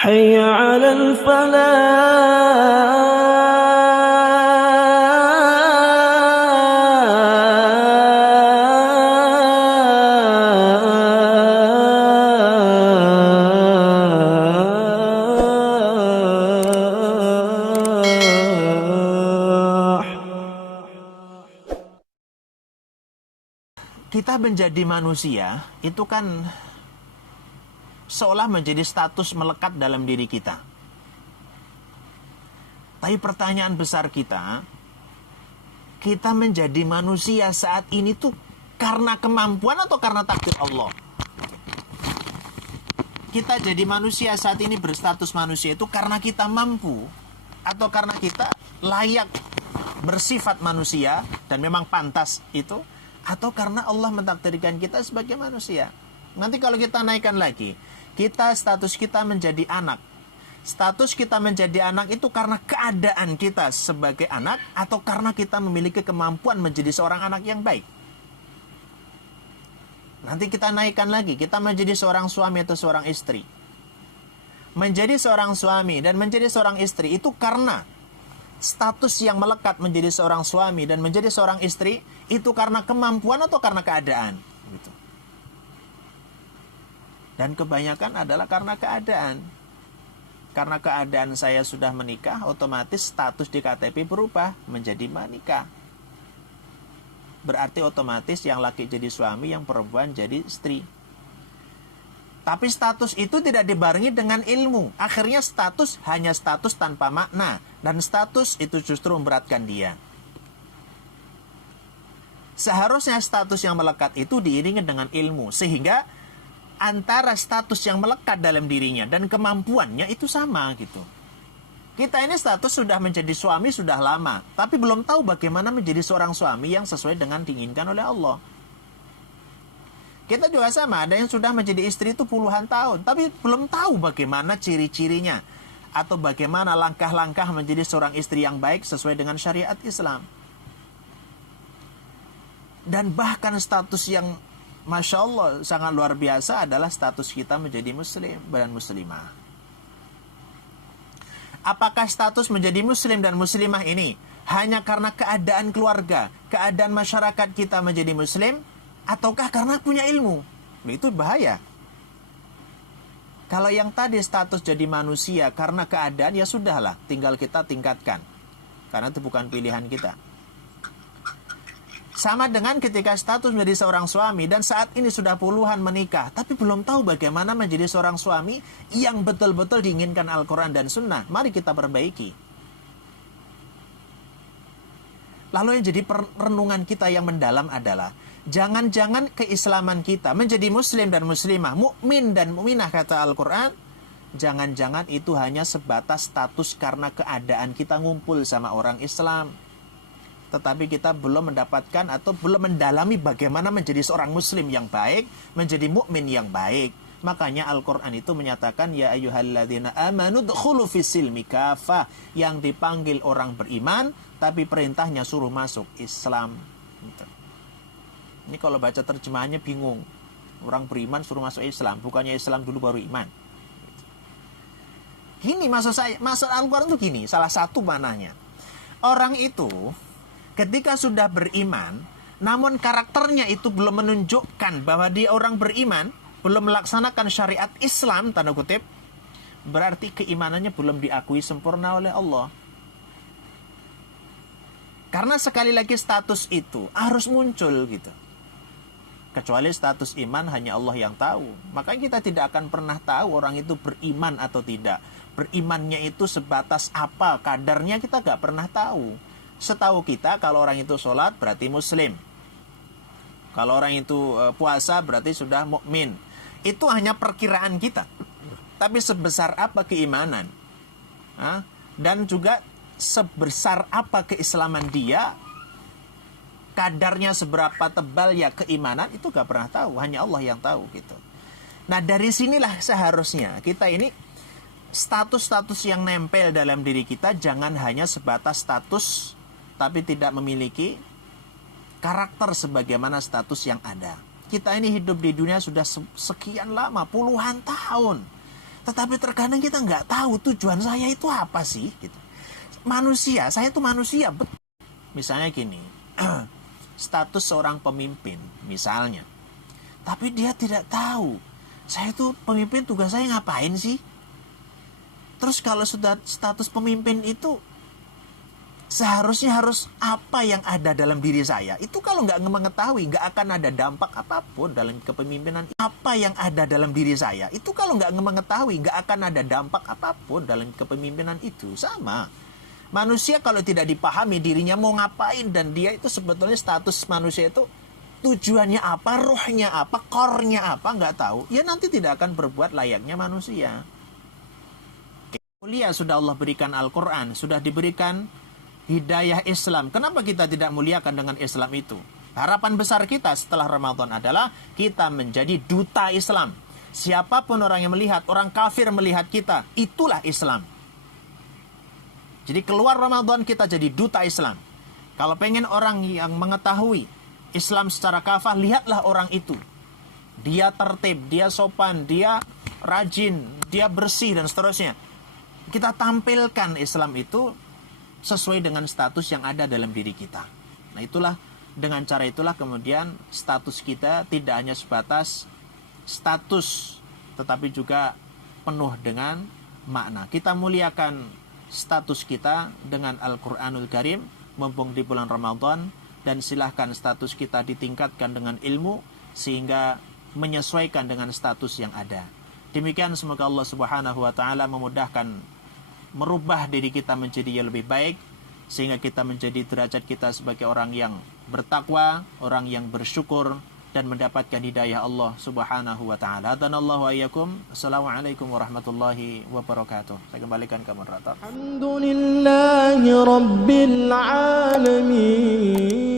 حي على الفلاح. Kita menjadi manusia itu kan seolah menjadi status melekat dalam diri kita. Tapi pertanyaan besar kita menjadi manusia saat ini tuh karena kemampuan atau karena takdir Allah? Kita jadi manusia saat ini berstatus manusia itu karena kita mampu atau karena kita layak bersifat manusia dan memang pantas itu, atau karena Allah mentakdirkan kita sebagai manusia. Nanti kalau kita naikkan lagi, status kita menjadi anak. Status kita menjadi anak itu karena keadaan kita sebagai anak atau karena kita memiliki kemampuan menjadi seorang anak yang baik. Nanti kita naikkan lagi, kita menjadi seorang suami atau seorang istri. Menjadi seorang suami dan menjadi seorang istri itu karena status yang melekat menjadi seorang suami dan menjadi seorang istri itu karena kemampuan atau karena keadaan gitu. Dan kebanyakan adalah karena keadaan. Karena keadaan saya sudah menikah, otomatis status di KTP berubah menjadi menikah. Berarti otomatis yang laki jadi suami, yang perempuan jadi istri. Tapi status itu tidak dibarengi dengan ilmu. Akhirnya status hanya status tanpa makna. Dan status itu justru memberatkan dia. Seharusnya status yang melekat itu diiringi dengan ilmu. Sehingga antara status yang melekat dalam dirinya dan kemampuannya itu sama gitu. Kita ini status sudah menjadi suami sudah lama, tapi belum tahu bagaimana menjadi seorang suami yang sesuai dengan diinginkan oleh Allah. Kita juga sama, ada yang sudah menjadi istri itu puluhan tahun, tapi belum tahu bagaimana ciri-cirinya atau bagaimana langkah-langkah menjadi seorang istri yang baik sesuai dengan syariat Islam. Dan bahkan status yang Masya Allah sangat luar biasa adalah status kita menjadi muslim dan muslimah. Apakah status menjadi muslim dan muslimah ini hanya karena keadaan keluarga, keadaan masyarakat kita menjadi muslim, ataukah karena punya ilmu? Itu bahaya. Kalau yang tadi status jadi manusia karena keadaan, ya sudahlah, tinggal kita tingkatkan. Karena itu bukan pilihan kita. Sama dengan ketika status menjadi seorang suami dan saat ini sudah puluhan menikah, tapi belum tahu bagaimana menjadi seorang suami yang betul-betul diinginkan Al-Quran dan Sunnah. Mari kita perbaiki. Lalu yang jadi renungan kita yang mendalam adalah, jangan-jangan keislaman kita menjadi muslim dan muslimah, mukmin dan mukminah kata Al-Quran, jangan-jangan itu hanya sebatas status karena keadaan kita ngumpul sama orang Islam. Tetapi kita belum mendapatkan atau belum mendalami bagaimana menjadi seorang muslim yang baik, menjadi mukmin yang baik. Makanya Al-Quran itu menyatakan, ya ayyuhalladzina amanu dkhulu fis-silmi kafah, yang dipanggil orang beriman, tapi perintahnya suruh masuk Islam. Ini kalau baca terjemahannya bingung. Orang beriman suruh masuk Islam, bukannya Islam dulu baru iman. Gini maksud saya, maksud Al-Quran itu gini, salah satu mananya. Orang itu ketika sudah beriman, namun karakternya itu belum menunjukkan bahwa dia orang beriman, belum melaksanakan syariat Islam, tanda kutip, berarti keimanannya belum diakui sempurna oleh Allah. Karena sekali lagi status itu harus muncul gitu. Kecuali status iman hanya Allah yang tahu. Makanya kita tidak akan pernah tahu orang itu beriman atau tidak. Berimannya itu sebatas apa, kadarnya kita gak pernah tahu. Setahu kita kalau orang itu sholat berarti muslim. Kalau orang itu puasa berarti sudah mukmin. Itu hanya perkiraan kita. Tapi sebesar apa keimanan? Dan juga sebesar apa keislaman dia, kadarnya seberapa tebal ya keimanan, itu gak pernah tahu. Hanya Allah yang tahu gitu. Nah dari sinilah seharusnya kita ini status-status yang nempel dalam diri kita jangan hanya sebatas status, tapi tidak memiliki karakter sebagaimana status yang ada. Kita ini hidup di dunia sudah sekian lama, puluhan tahun. Tetapi terkadang kita nggak tahu tujuan saya itu apa sih gitu. Manusia, saya itu manusia. Misalnya gini, status seorang pemimpin misalnya, tapi dia tidak tahu saya itu pemimpin, tugas saya ngapain sih. Terus kalau sudah status pemimpin itu seharusnya harus apa yang ada dalam diri saya. Itu kalau nggak mengetahui, nggak akan ada dampak apapun dalam kepemimpinan. Apa yang ada dalam diri saya, itu kalau nggak mengetahui, nggak akan ada dampak apapun dalam kepemimpinan itu. Sama. Manusia kalau tidak dipahami dirinya mau ngapain, dan dia itu sebetulnya status manusia itu tujuannya apa, rohnya apa, core-nya apa, nggak tahu. Ya nanti tidak akan berbuat layaknya manusia. Mulia sudah Allah berikan Al-Quran, sudah diberikan hidayah Islam. Kenapa kita tidak muliakan dengan Islam itu? Harapan besar kita setelah Ramadan adalah kita menjadi duta Islam. Siapapun orang yang melihat, orang kafir melihat kita, itulah Islam. Jadi keluar Ramadan kita jadi duta Islam. Kalau pengen orang yang mengetahui Islam secara kafah, lihatlah orang itu. Dia tertib, dia sopan, dia rajin, dia bersih dan seterusnya. Kita tampilkan Islam itu sesuai dengan status yang ada dalam diri kita. Nah itulah, dengan cara itulah kemudian status kita tidak hanya sebatas status, tetapi juga penuh dengan makna. Kita muliakan status kita dengan Al-Quranul Karim, mumpung di bulan Ramadan, dan silahkan status kita ditingkatkan dengan ilmu, sehingga menyesuaikan dengan status yang ada. Demikian, semoga Allah Subhanahu wa Ta'ala memudahkan merubah diri kita menjadi yang lebih baik, sehingga kita menjadi derajat kita sebagai orang yang bertakwa, orang yang bersyukur, dan mendapatkan hidayah Allah Subhanahu wa Ta'ala. Hadanallahu wa iyyakum. Assalamualaikum warahmatullahi wabarakatuh. Saya kembalikan ke moderator. Alhamdulillahi Rabbil Alamin.